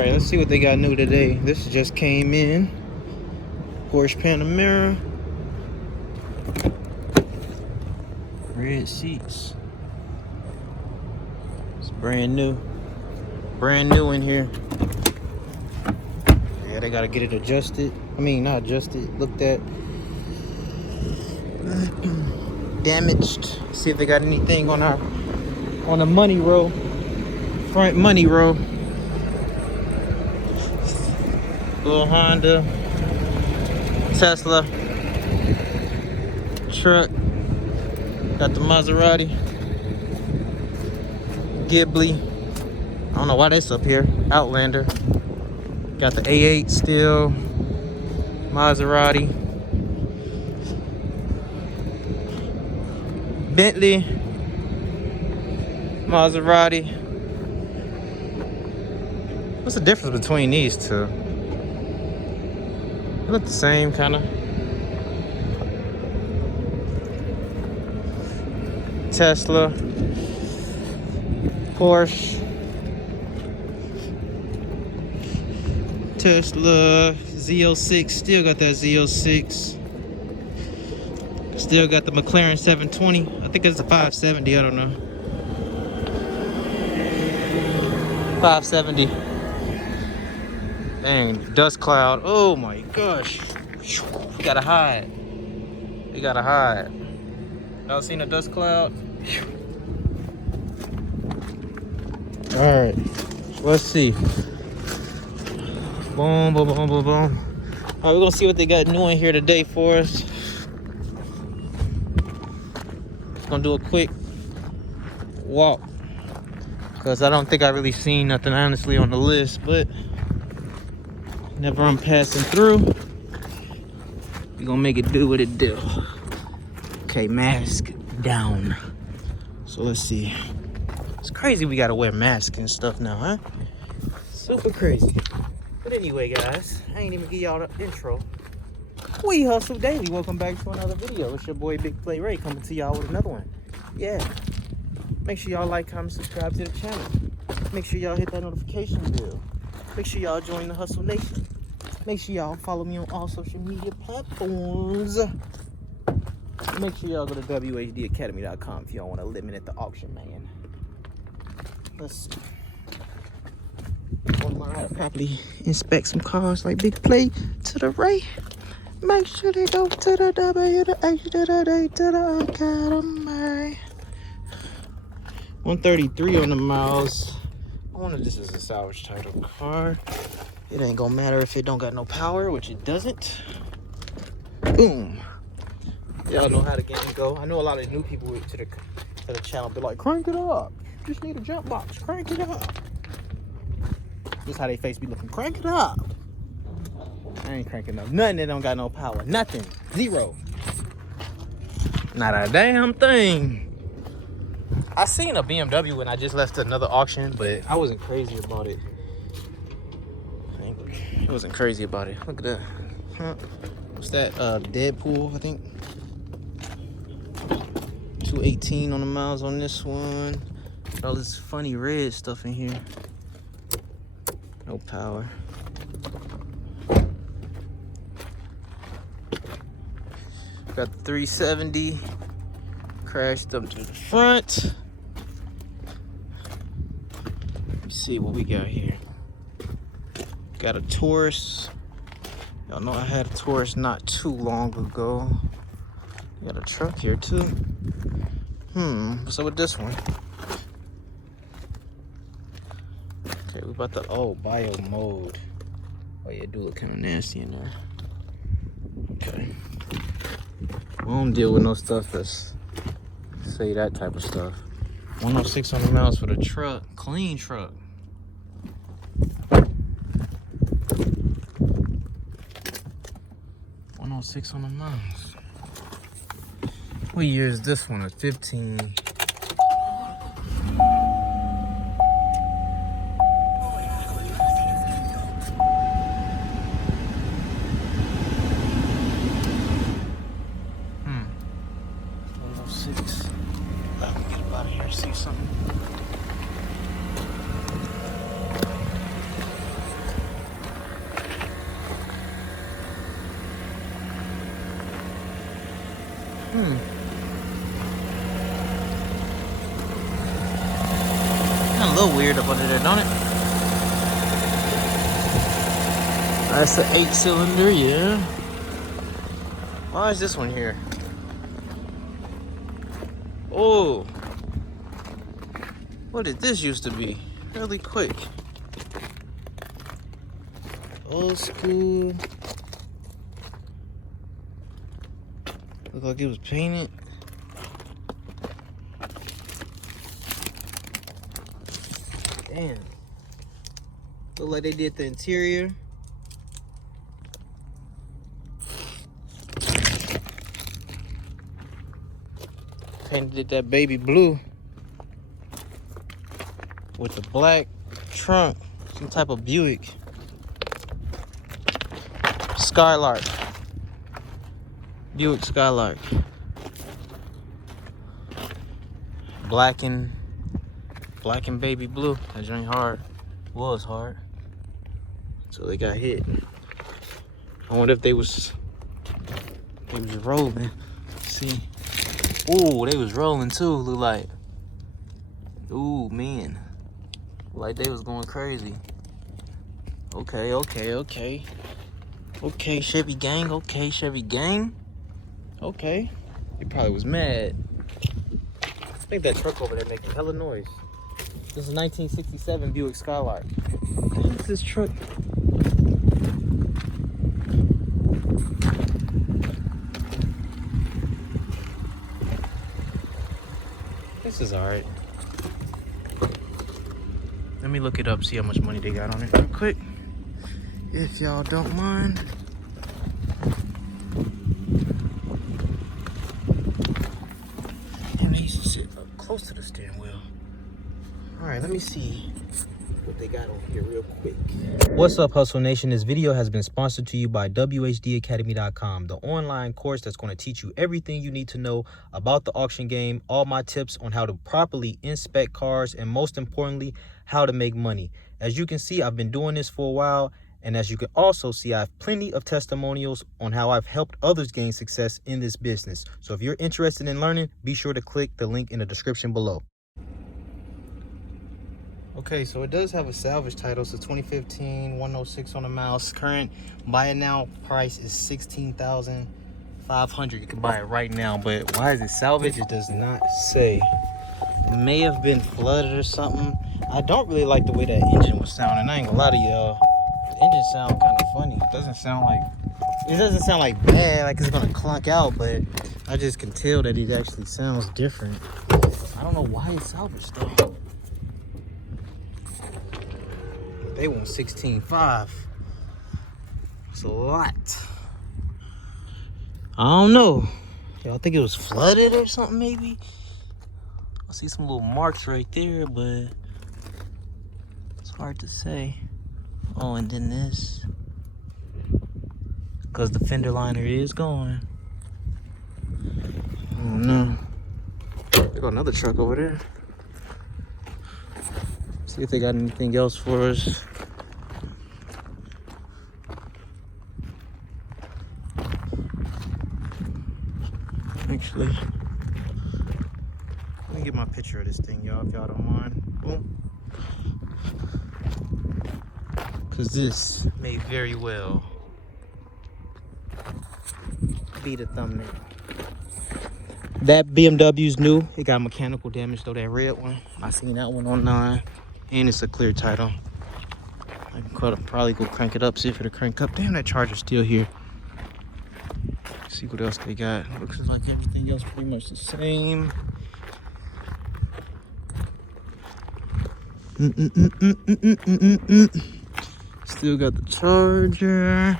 Alright, let's see what they got new today. This just came in. Porsche Panamera. Red seats. It's brand new. Brand new in here. Yeah, they gotta get it adjusted. I mean, not adjusted, looked at. Damaged. See if they got anything on the money row. Front money row. Little Honda. Tesla. Truck. Got the Maserati. Ghibli. I don't know why that's up here. Outlander. Got the A8 still. Maserati. Bentley. Maserati. What's the difference between these two? They look the same, kind of. Tesla. Porsche. Tesla. Z06. Still got that Z06. Still got the McLaren 720. I think it's a 570. I don't know. 570. Dang, dust cloud. Oh my gosh. We gotta hide. We gotta hide. Y'all seen a dust cloud? Alright. Let's see. Boom, boom, boom, boom, boom. Alright, we're gonna see what they got new in here today for us. Gonna do a quick walk. Because I don't think I really seen nothing honestly on the list, but whenever I'm passing through, we're gonna make it do what it do. Okay, mask down. So let's see. It's crazy we gotta wear masks and stuff now, huh? Super crazy. But anyway, guys, I ain't even give y'all the intro. We Hustle Daily. Welcome back to another video. It's your boy Big Play Ray coming to y'all with another one. Yeah. Make sure y'all like, comment, subscribe to the channel. Make sure y'all hit that notification bell. Make sure y'all join the Hustle Nation. Make sure y'all follow me on all social media platforms. Make sure y'all go to wehustledaily.com if y'all want to limit at the auction, man. Let's see. I want to learn how to properly inspect some cars like Big Play to the Ray. Make sure they go to the W, the H, to the D, to the Academy. 133 on the miles. I wonder if this is a salvage title car. It ain't gonna matter if it don't got no power, which it doesn't. Boom. Y'all know how the game go. I know a lot of new people to the channel be like, crank it up. Just need a jump box. Crank it up. This how they face be looking. Crank it up. I ain't cranking up nothing that don't got no power. Nothing. Zero. Not a damn thing. I seen a BMW when I just left another auction, but I wasn't crazy about it. I wasn't crazy about it. Look at that. Huh? What's that? Deadpool, I think. 218 on the miles on this one. All this funny red stuff in here. No power. Got the 370. Crashed up to the front. Let's see what we got here. Got a Taurus. Y'all know I had a Taurus not too long ago. Got a truck here too. What's up with this one? Okay, we about to, bio mode. Oh yeah, it do look kind of nasty in there. Okay. We don't deal with no stuff that's, say that type of stuff. 106 on the miles for the truck. Clean truck. $106 on the miles. What year is this one? A 15. Let me get up out of here and see something. little weird up under there, don't it? That's the 8-cylinder, yeah. Why is this one here? Oh, what did this used to be? Really quick. Old school. Look like it was painted. Damn. Look like they did the interior. Painted it that baby blue with the black trunk, some type of Buick. Skylark. Buick Skylark. Black and baby blue. That joint hard. Was hard. So they got hit. I wonder if they was rolling. Let's see. Ooh, they was rolling too, look like. Ooh, man. Like they was going crazy. Okay. Okay, Chevy gang. Okay, Chevy gang. Okay. He probably was mad. I think that truck over there making hella noise. This is a 1967 Buick Skylark. What's this truck? This is alright. Let me look it up, see how much money they got on it real quick. If y'all don't mind. Damn, they used to sit up close to the steering wheel. Alright, let me see what they got on here real quick. What's up, Hustle Nation? This video has been sponsored to you by whdacademy.com, the online course that's going to teach you everything you need to know about the auction game, all my tips on how to properly inspect cars, and most importantly, how to make money. As you can see, I've been doing this for a while, and as you can also see, I have plenty of testimonials on how I've helped others gain success in this business. So if you're interested in learning, be sure to click the link in the description below. Okay, so it does have a salvage title. So 2015, 106 on the mouse. Current buy it now price is $16,500. You can buy it right now, but why is it salvage? It does not say. It may have been flooded or something. I don't really like the way that engine was sounding. I ain't gonna lie to y'all. The engine sound kind of funny. It doesn't sound like bad, like it's gonna clunk out, but I just can tell that it actually sounds different. I don't know why it's salvaged though. They want 16.5. It's a lot. I don't know. Y'all think it was flooded or something maybe? I see some little marks right there, but it's hard to say. Oh, and then this. Because the fender liner is gone. Oh no. They got another truck over there. See if they got anything else for us. Actually, let me get my picture of this thing, y'all, if y'all don't mind. Boom. Because this may very well be the thumbnail. That BMW's new. It got mechanical damage though, that red one. I seen that one online. And it's a clear title. I can probably go crank it up, see if it'll crank up. Damn, that Charger's still here. See what else they got. Looks like everything else pretty much the same. Still got the Charger.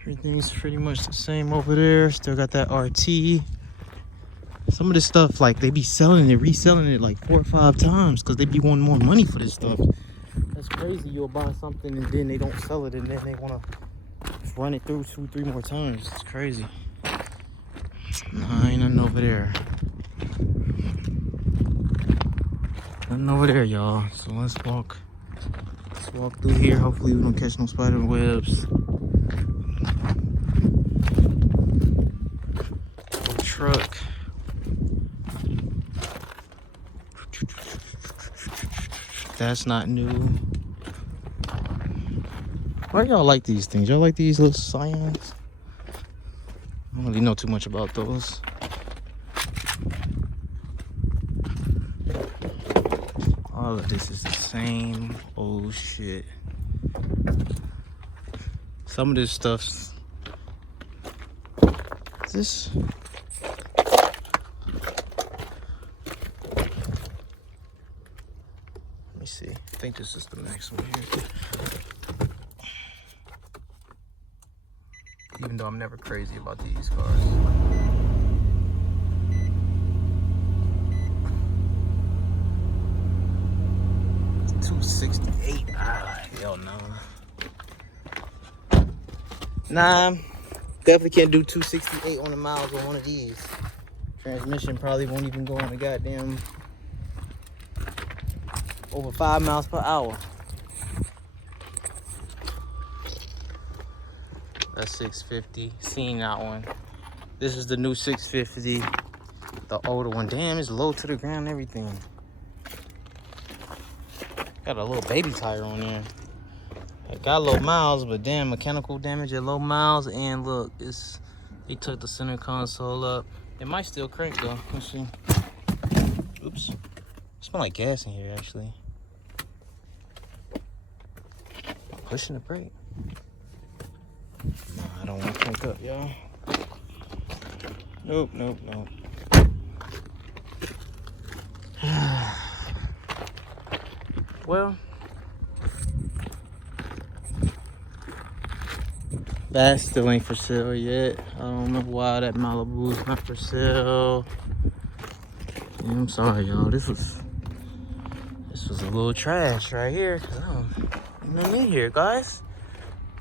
Everything's pretty much the same over there. Still got that RT. Some of this stuff, like, they be selling it, reselling it like 4 or 5 times because they be wanting more money for this stuff. That's crazy. You'll buy something and then they don't sell it and then they want to run it through 2 or 3 more times. It's crazy. Nah, ain't nothing over there. Nothing over there, y'all. So let's walk through here. Hopefully we don't catch no spider webs. Truck. That's not new. Why y'all like these things? Y'all like these little Scions? I don't really know too much about those. All of this is the same old shit. Some of this stuff's... Is this... Let me see. I think this is the next one here. Even though I'm never crazy about these cars. $268. Ah, hell no. Nah, definitely can't do 268 on the miles on one of these. Transmission probably won't even go on the goddamn over 5 miles per hour. That's 650. Seen that one. This is the new 650. The older one. Damn, it's low to the ground and everything. Got a little baby tire on there. It got low miles, but damn, mechanical damage at low miles. And look, they took the center console up. It might still crank though. Let's see. Oops. It smells like gas in here actually. I'm pushing the brake. No, I don't want to crank up, y'all. Nope, nope, nope. Well, that still ain't for sale yet. I don't know why that Malibu's not for sale. Yeah, I'm sorry, y'all. This was a little trash right here. Cause I don't nothing in here, guys.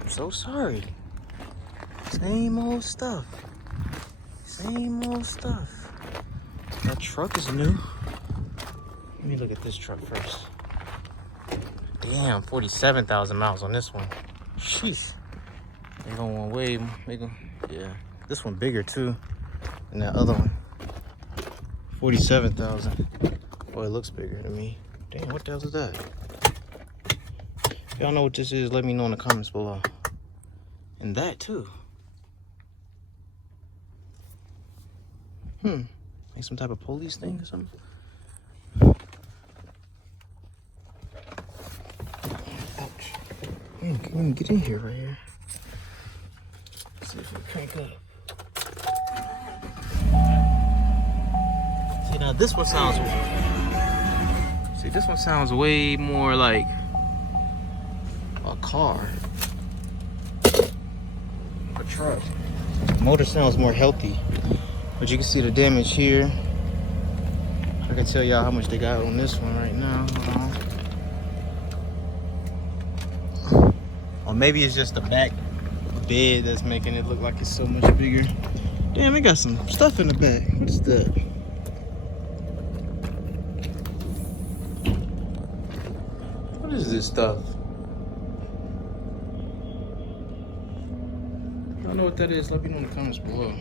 I'm so sorry. Same old stuff. Same old stuff. That truck is new. Let me look at this truck first. Damn, 47,000 miles on this one. Sheesh. They gonna want way, yeah. This one bigger too than that other one. 47,000. Boy, it looks bigger to me. Damn, what the hell is that? If y'all know what this is, let me know in the comments below. And that too. Like some type of police thing or something. Ouch. Man, can't even get in here right here. Let's see if we crank up. See, now this one sounds... See, this one sounds way more like a car. A truck. The motor sounds more healthy. But you can see the damage here. I can tell y'all how much they got on this one right now. Or maybe it's just the back bed that's making it look like it's so much bigger. Damn, it got some stuff in the back. What is that? What is this stuff? I don't know what that is. Let me know in the comments below.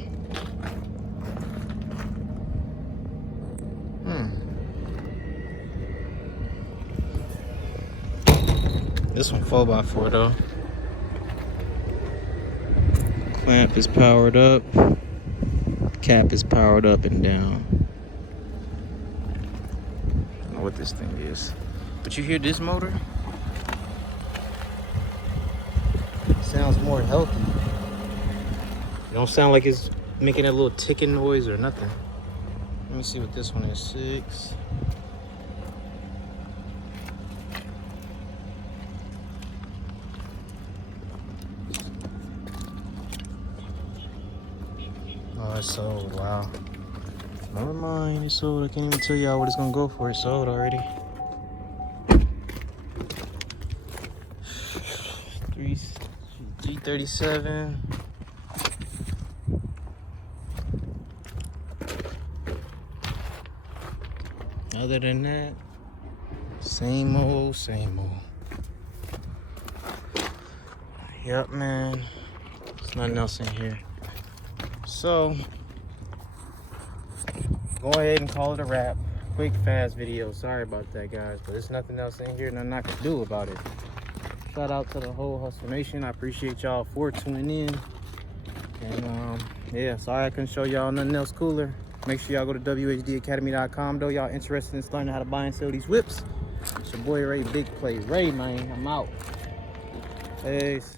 This one 4x4 though. Clamp is powered up. Cap is powered up and down. I don't know what this thing is. But you hear this motor? It sounds more healthy. It don't sound like it's making that little ticking noise or nothing. Let me see what this one is. 6. Oh, it's sold. Wow. Never mind. It's sold. I can't even tell y'all what it's gonna go for. It's sold already. 337. Other than that, same old, same old. Yep, man. There's nothing else in here. So, go ahead and call it a wrap. quick, fast video. Sorry about that, guys, but there's nothing else in here, nothing I can do about it. Shout out to the whole Hustle Nation. I appreciate y'all for tuning in. And yeah, sorry I couldn't show y'all nothing else cooler. Make sure y'all go to whdacademy.com though. Y'all interested in learning how to buy and sell these whips. It's your boy Ray, Big Plays Ray, man. I'm out. Peace.